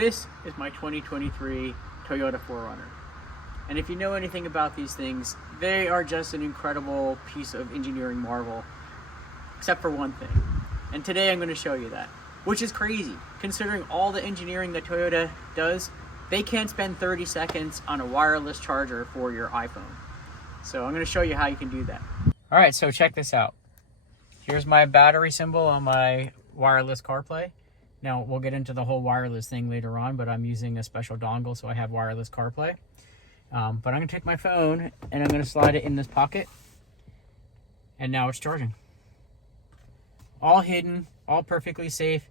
This is my 2023 Toyota 4Runner. And if you know anything about these things, they are just an incredible piece of engineering marvel, except for one thing. And today I'm going to show you that, which is crazy. Considering all the engineering that Toyota does, they can't spend 30 seconds on a wireless charger for your iPhone. So I'm going to show you how you can do that. All right, so check this out. Here's my battery symbol on my wireless CarPlay. Now, we'll get into the whole wireless thing later on, but I'm using a special dongle, so I have wireless CarPlay. But I'm going to take my phone, and I'm going to slide it in this pocket. And now it's charging. All hidden, all perfectly safe.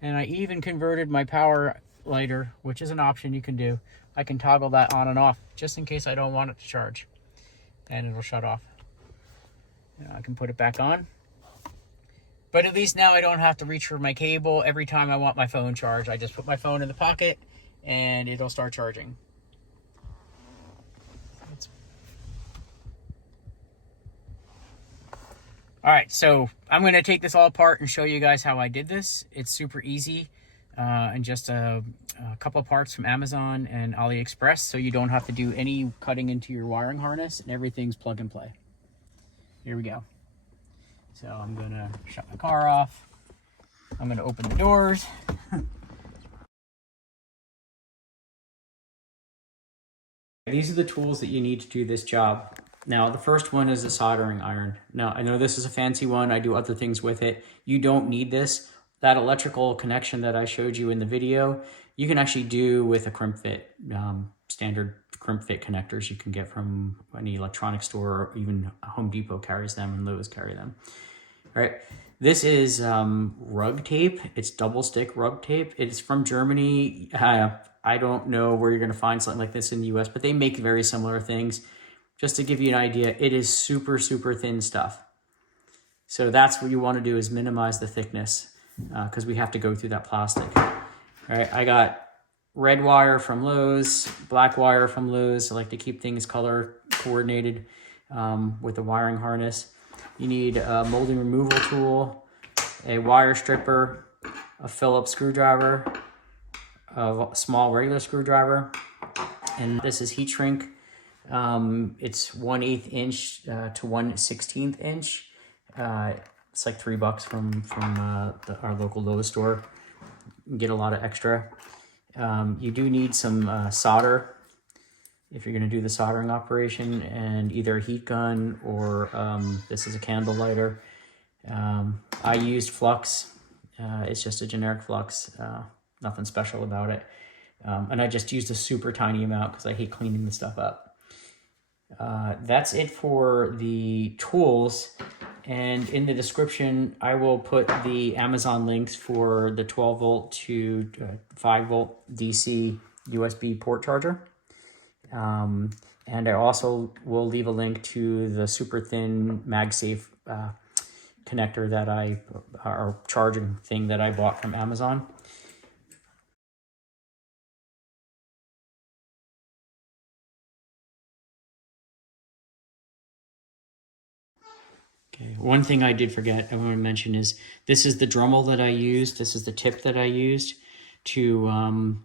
And I even converted my power lighter, which is an option you can do. I can toggle that on and off, just in case I don't want it to charge. And it'll shut off. I can put it back on. But at least now I don't have to reach for my cable every time I want my phone charged. I just put my phone in the pocket and it'll start charging. All right, so I'm going to take this all apart and show you guys how I did this. It's super easy and just a couple of parts from Amazon and AliExpress, so you don't have to do any cutting into your wiring harness, and everything's plug and play. Here we go. So I'm going to shut my car off. I'm going to open the doors. These are the tools that you need to do this job. Now, the first one is a soldering iron. Now, I know this is a fancy one. I do other things with it. You don't need this. That electrical connection that I showed you in the video, you can actually do with a crimp fit, standard crimp fit connectors you can get from any electronics store, or even Home Depot carries them and Lowe's carry them. All right, this is rug tape. It's double stick rug tape. It's from Germany. I don't know where you're gonna find something like this in the US, but they make very similar things. Just to give you an idea, it is super, super thin stuff. So that's what you wanna do, is minimize the thickness, because we have to go through that plastic. All right, I got red wire from Lowe's, black wire from Lowe's. I like to keep things color coordinated with the wiring harness. You need a molding removal tool, a wire stripper, a Phillips screwdriver, a small regular screwdriver, and this is heat shrink. It's 1/8 inch to 1/16 inch. It's like $3 from our local Lowe's store. You can get a lot of extra. You do need some solder if you're going to do the soldering operation, and either a heat gun or this is a candle lighter. I used flux. It's just a generic flux, nothing special about it. And I just used a super tiny amount because I hate cleaning the stuff up. That's it for the tools. And in the description, I will put the Amazon links for the 12 volt to 5 volt DC USB port charger. And I also will leave a link to the super thin MagSafe connector that or charging thing that I bought from Amazon. Okay, one thing I did forget I want to mention is this is the Dremel that I used. This is the tip that I used to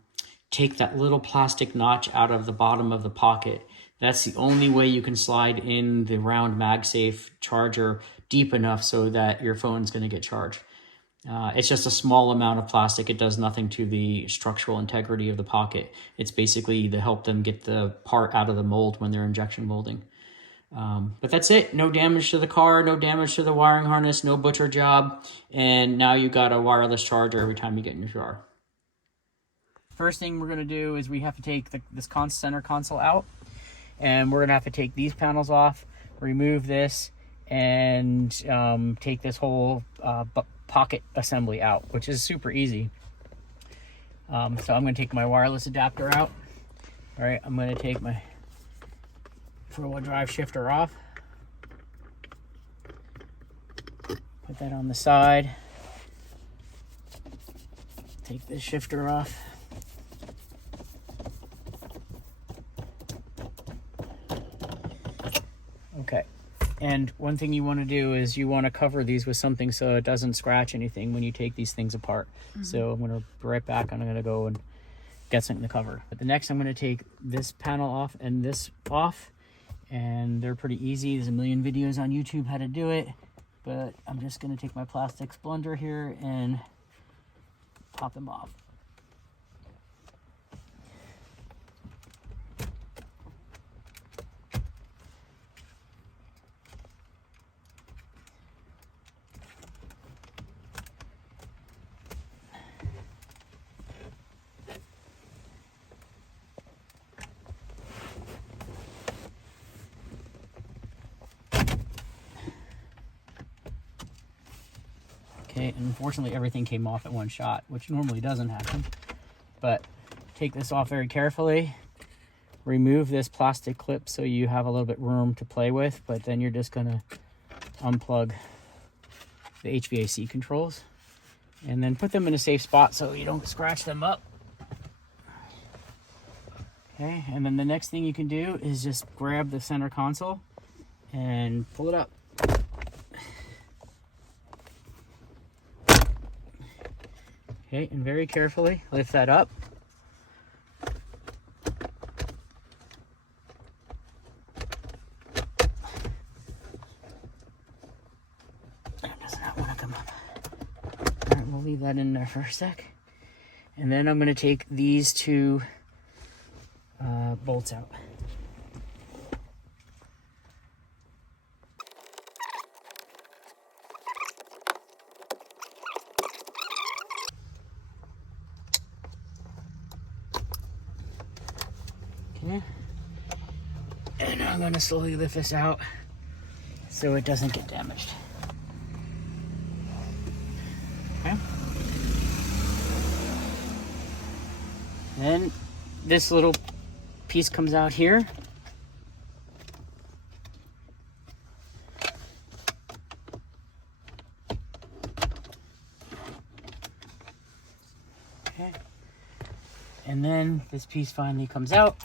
take that little plastic notch out of the bottom of the pocket. That's the only way you can slide in the round MagSafe charger deep enough so that your phone's going to get charged. It's just a small amount of plastic. It does nothing to the structural integrity of the pocket. It's basically to help them get the part out of the mold when they're injection molding. But that's it. No damage to the car, no damage to the wiring harness, no butcher job. And now you got a wireless charger every time you get in your car. First thing we're going to do is we have to take this center console out. And we're going to have to take these panels off, remove this, and take this whole pocket assembly out, which is super easy. So I'm going to take my wireless adapter out. All right, I'm going to take my four-wheel drive shifter off. Put that on the side. Take this shifter off. Okay, and one thing you want to do is you want to cover these with something so it doesn't scratch anything when you take these things apart. So I'm going to be right back, and I'm going to go and gets in the cover. But the next, I'm going to take this panel off and this off, and they're pretty easy. There's a million videos on YouTube how to do it, but I'm just going to take my plastic plunger here and pop them off. Okay, and unfortunately everything came off at one shot, which normally doesn't happen. But take this off very carefully. Remove this plastic clip so you have a little bit room to play with, but then you're just gonna unplug the HVAC controls and then put them in a safe spot so you don't scratch them up. Okay, and then the next thing you can do is just grab the center console and pull it up. Okay, and very carefully lift that up. That does not want to come up. All right, we'll leave that in there for a sec. And then I'm going to take these two bolts out. Okay. And I'm going to slowly lift this out so it doesn't get damaged. Okay. Then this little piece comes out here. Okay. And then this piece finally comes out.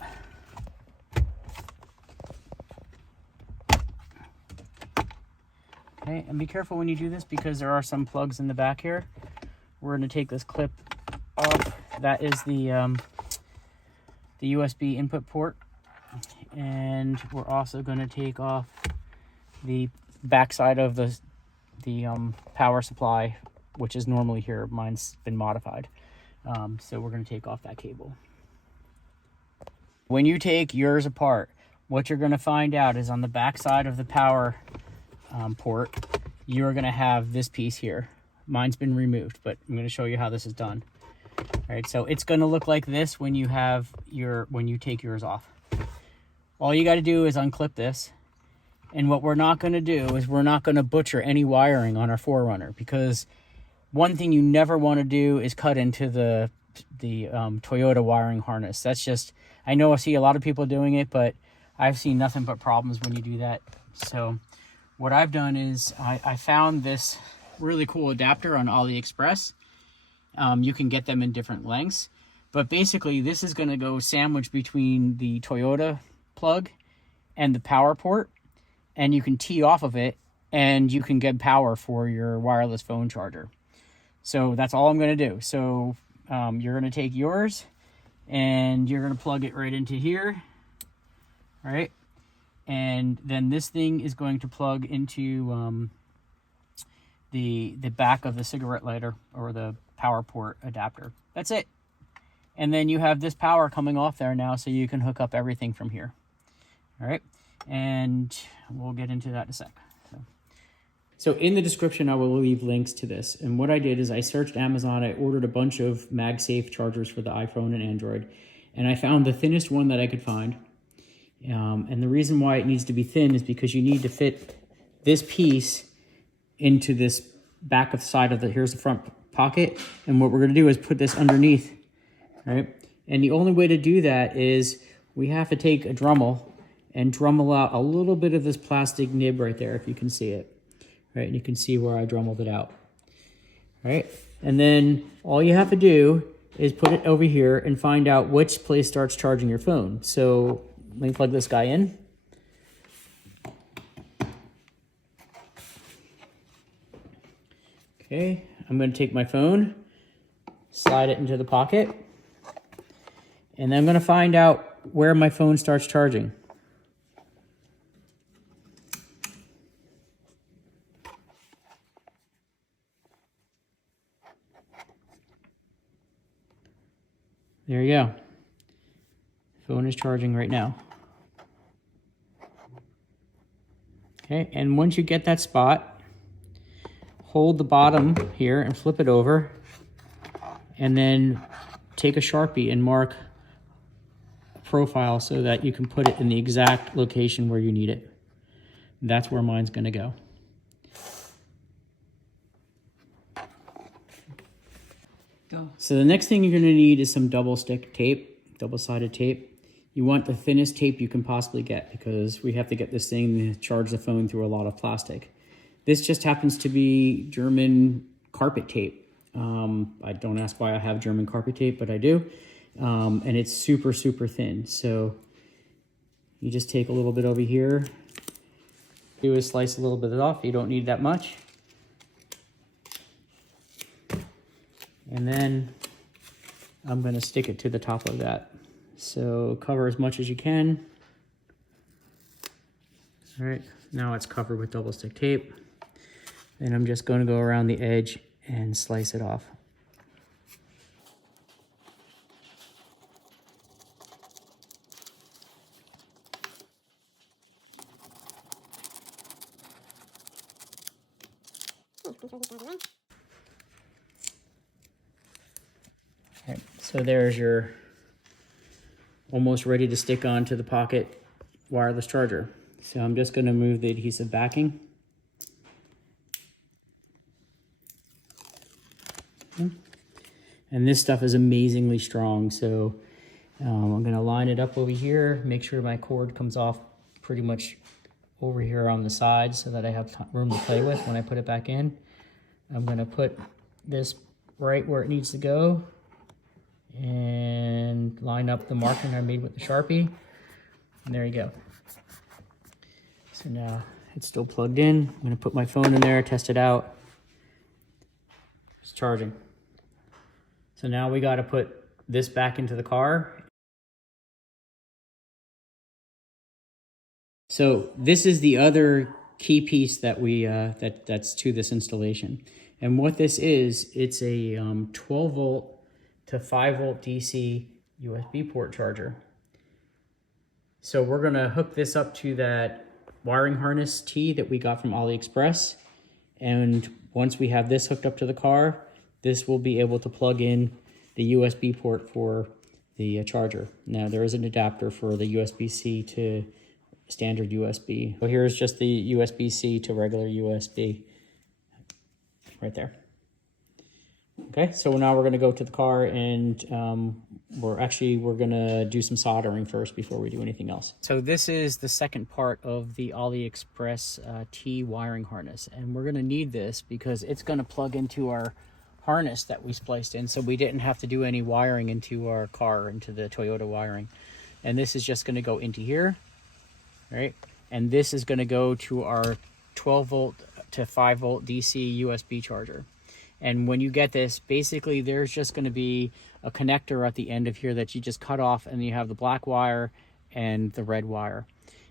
Okay, and be careful when you do this because there are some plugs in the back here. We're going to take this clip off. That is the USB input port, and we're also going to take off the back side of the power supply, which is normally here. Mine's been modified, so we're going to take off that cable. When you take yours apart, what you're going to find out is on the back side of the power port, you're going to have this piece here. Mine's been removed, but I'm going to show you how this is done. All right, so it's going to look like this when you take yours off. All you got to do is unclip this, and what we're not going to do is we're not going to butcher any wiring on our 4Runner, because one thing you never want to do is cut into the Toyota wiring harness. That's just, I know I see a lot of people doing it, but I've seen nothing but problems when you do that. So what I've done is I found this really cool adapter on AliExpress. You can get them in different lengths, but basically this is going to go sandwiched between the Toyota plug and the power port, and you can tee off of it and you can get power for your wireless phone charger. So that's all I'm going to do. So you're going to take yours and you're going to plug it right into here. All right. And then this thing is going to plug into the back of the cigarette lighter or the power port adapter. That's it. And then you have this power coming off there now, so you can hook up everything from here. All right. And we'll get into that in a sec. So in the description, I will leave links to this. And what I did is I searched Amazon. I ordered a bunch of MagSafe chargers for the iPhone and Android. And I found the thinnest one that I could find. And the reason why it needs to be thin is because you need to fit this piece into this back of the side of here's the front pocket. And what we're going to do is put this underneath, right? And the only way to do that is we have to take a Dremel and Dremel out a little bit of this plastic nib right there, if you can see it, right? And you can see where I Dremeled it out, right? And then all you have to do is put it over here and find out which place starts charging your phone. So let me plug this guy in. Okay, I'm going to take my phone, slide it into the pocket, And then I'm gonna find out where my phone starts charging. There you go. Phone is charging right now. Okay, and once you get that spot, hold the bottom here and flip it over, and then take a Sharpie and mark a profile so that you can put it in the exact location where you need it. That's where mine's gonna go. So the next thing you're gonna need is some double-sided tape. You want the thinnest tape you can possibly get because we have to get this thing to charge the phone through a lot of plastic. This just happens to be German carpet tape. I don't ask why I have German carpet tape, but I do. And it's super, super thin. So you just take a little bit over here. Do is slice a little bit off. You don't need that much. And then I'm gonna stick it to the top of that. So cover as much as you can. All right, now it's covered with double stick tape. And I'm just gonna go around the edge and slice it off. Okay, so there's your almost ready to stick onto the pocket wireless charger. So I'm just gonna move the adhesive backing. And this stuff is amazingly strong. So I'm gonna line it up over here, make sure my cord comes off pretty much over here on the side so that I have room to play with when I put it back in. I'm gonna put this right where it needs to go and line up the marking I made with the Sharpie. And there you go. So now it's still plugged in. I'm gonna put my phone in there, test it out. It's charging. So now we gotta put this back into the car. So this is the other key piece that that's to this installation. And what this is, it's a 12 volt to 5 volt DC USB port charger. So we're gonna hook this up to that wiring harness T that we got from AliExpress. And once we have this hooked up to the car, this will be able to plug in the USB port for the charger. Now there is an adapter for the USB-C to standard USB. So here's just the USB-C to regular USB right there. Okay, so now we're gonna go to the car and we're gonna do some soldering first before we do anything else. So this is the second part of the AliExpress T wiring harness, and we're gonna need this because it's gonna plug into our harness that we spliced in, so we didn't have to do any wiring into our car, into the Toyota wiring. And this is just gonna go into here, right? And this is gonna go to our 12 volt to 5 volt DC USB charger. And when you get this, basically there's just gonna be a connector at the end of here that you just cut off, and you have the black wire and the red wire.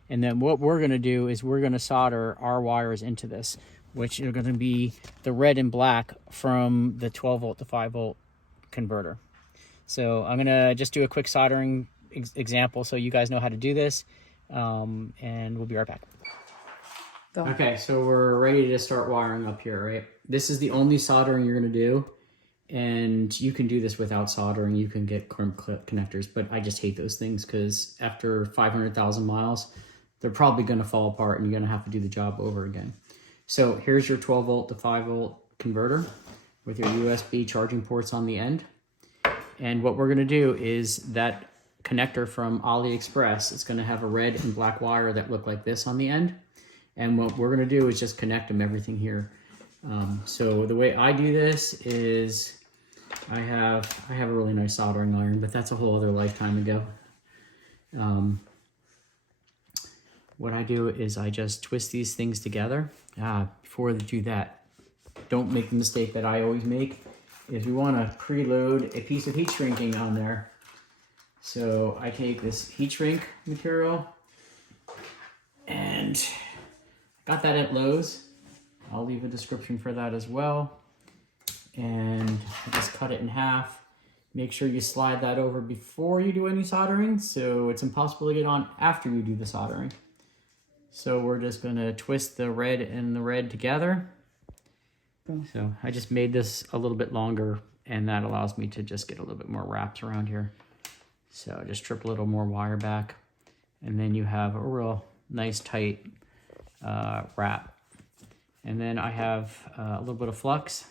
And then what we're gonna do is we're gonna solder our wires into this, which are gonna be the red and black from the 12 volt to 5 volt converter. So I'm gonna just do a quick soldering example so you guys know how to do this, and we'll be right back. Okay, so we're ready to start wiring up here, right? This is the only soldering you're gonna do, and you can do this without soldering. You can get crimp clip connectors, but I just hate those things because after 500,000 miles, they're probably gonna fall apart and you're gonna have to do the job over again. So here's your 12 volt to 5 volt converter with your USB charging ports on the end. And what we're gonna do is that connector from AliExpress, it's gonna have a red and black wire that look like this on the end. And what we're gonna do is just connect them everything here. So the way I do this is I have a really nice soldering iron, but that's a whole other lifetime ago. What I do is I just twist these things together. Before I do that, don't make the mistake that I always make, is we wanna preload a piece of heat shrinking on there So I take this heat shrink material, and got that at Lowe's. I'll leave a description for that as well. And just cut it in half. Make sure you slide that over before you do any soldering, so it's impossible to get on after you do the soldering. So we're just gonna twist the red and the red together. So I just made this a little bit longer, and that allows me to just get a little bit more wraps around here. So just strip a little more wire back, and then you have a real nice tight wrap. And then I have a little bit of flux,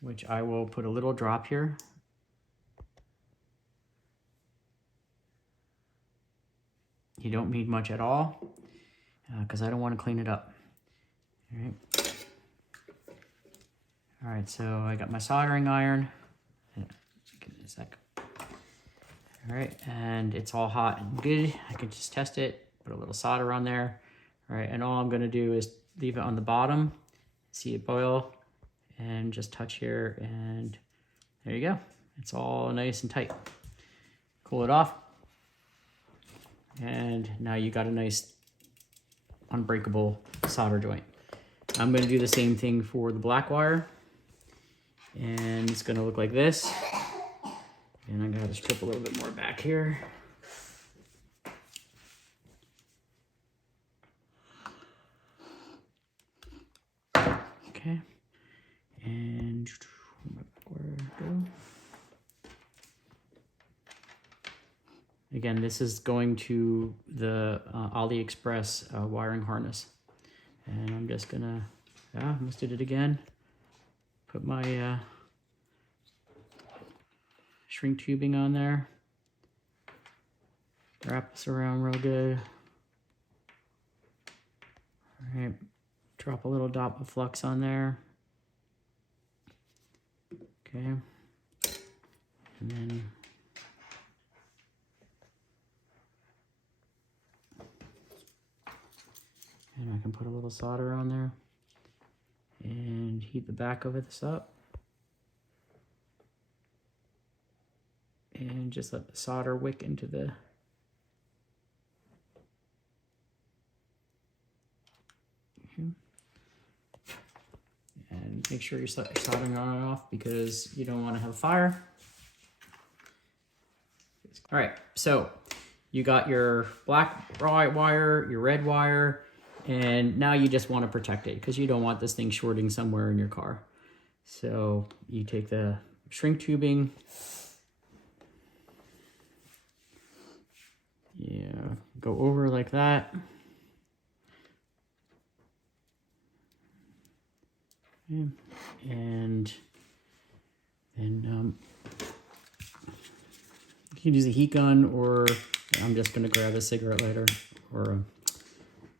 which I will put a little drop here. You don't need much at all, because I don't want to clean it up. All right. All right, so I got my soldering iron. Give me a sec. All right, and it's all hot and good. I can just test it, put a little solder on there. All right, and all I'm gonna do is leave it on the bottom, see it boil, and just touch here, and there you go. It's all nice and tight. Cool it off. And now you got a nice unbreakable solder joint. I'm gonna do the same thing for the black wire, and it's gonna look like this. And I'm gonna have to strip a little bit more back here. Okay, and where to go? Again, this is going to the AliExpress wiring harness. And I'm just gonna, almost did it again. Put my shrink tubing on there. Wrap this around real good. All right, drop a little dot of flux on there. Okay, and then I can put a little solder on there and heat the back of this up. And just let the solder wick into the and make sure you're soldering on and off because you don't want to have fire. All right, so you got your black wire, your red wire, and now you just want to protect it because you don't want this thing shorting somewhere in your car. So you take the shrink tubing, go over like that. Okay. And then you can use a heat gun, or I'm just going to grab a cigarette lighter or a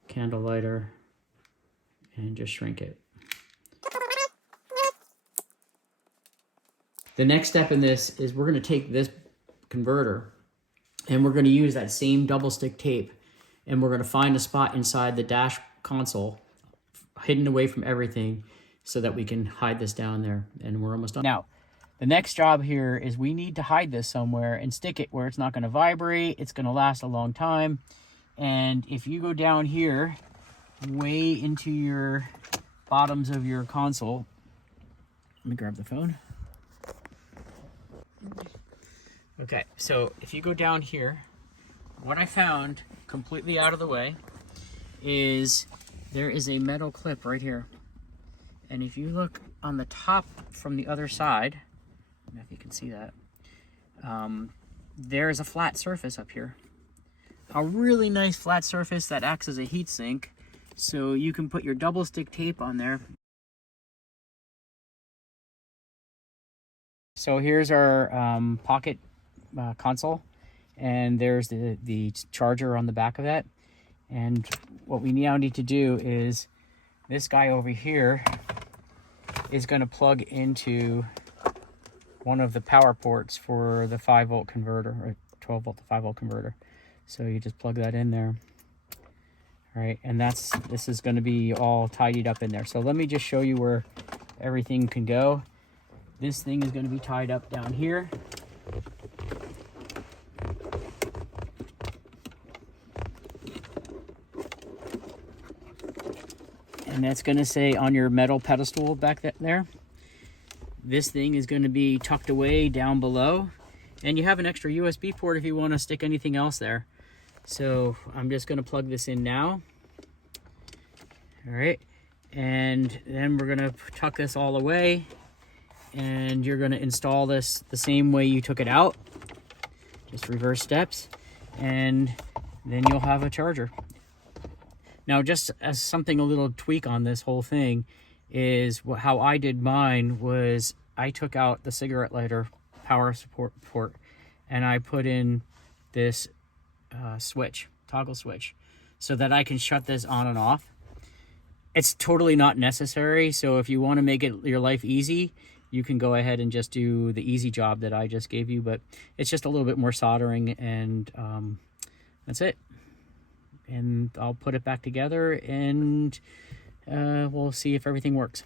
candle lighter and just shrink it. The next step in this is we're going to take this converter and we're going to use that same double stick tape, and we're going to find a spot inside the dash console hidden away from everything so that we can hide this down there, and we're almost done. Now, the next job here is we need to hide this somewhere and stick it where it's not going to vibrate. It's going to last a long time. And if you go down here, way into your bottoms of your console, let me grab the phone. Okay, so if you go down here, what I found completely out of the way is there is a metal clip right here. And if you look on the top from the other side, I don't know if you can see that, there's a flat surface up here. A really nice flat surface that acts as a heat sink. So you can put your double stick tape on there. So here's our pocket console, and there's the charger on the back of that. And what we now need to do is this guy over here is going to plug into one of the power ports for the 5-volt converter, or 12-volt to 5-volt converter. So you just plug that in there. All right, and this is going to be all tidied up in there. So let me just show you where everything can go. This thing is going to be tied up down here. and that's going to say on your metal pedestal back there. This thing is going to be tucked away down below, and you have an extra USB port if you want to stick anything else there. So I'm just going to plug this in now. All right, and then we're going to tuck this all away, and you're going to install this the same way you took it out, just reverse steps, and then you'll have a charger. Now, just as something, a little tweak on this whole thing is how I did mine was I took out the cigarette lighter power support port, and I put in this toggle switch, so that I can shut this on and off. It's totally not necessary, so if you want to make it your life easy, you can go ahead and just do the easy job that I just gave you, but it's just a little bit more soldering, and that's it. And I'll put it back together, and we'll see if everything works.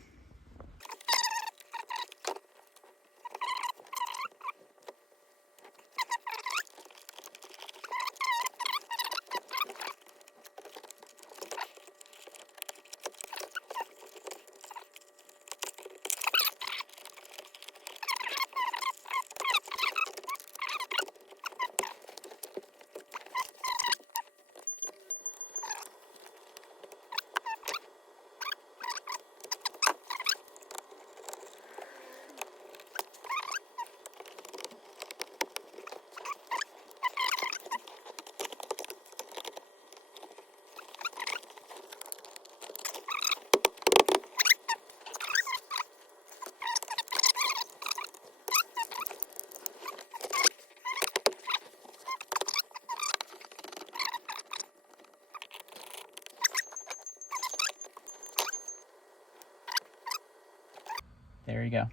There you go.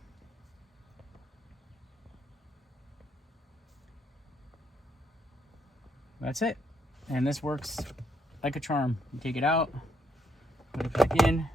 That's it. And this works like a charm. You take it out, put it back in,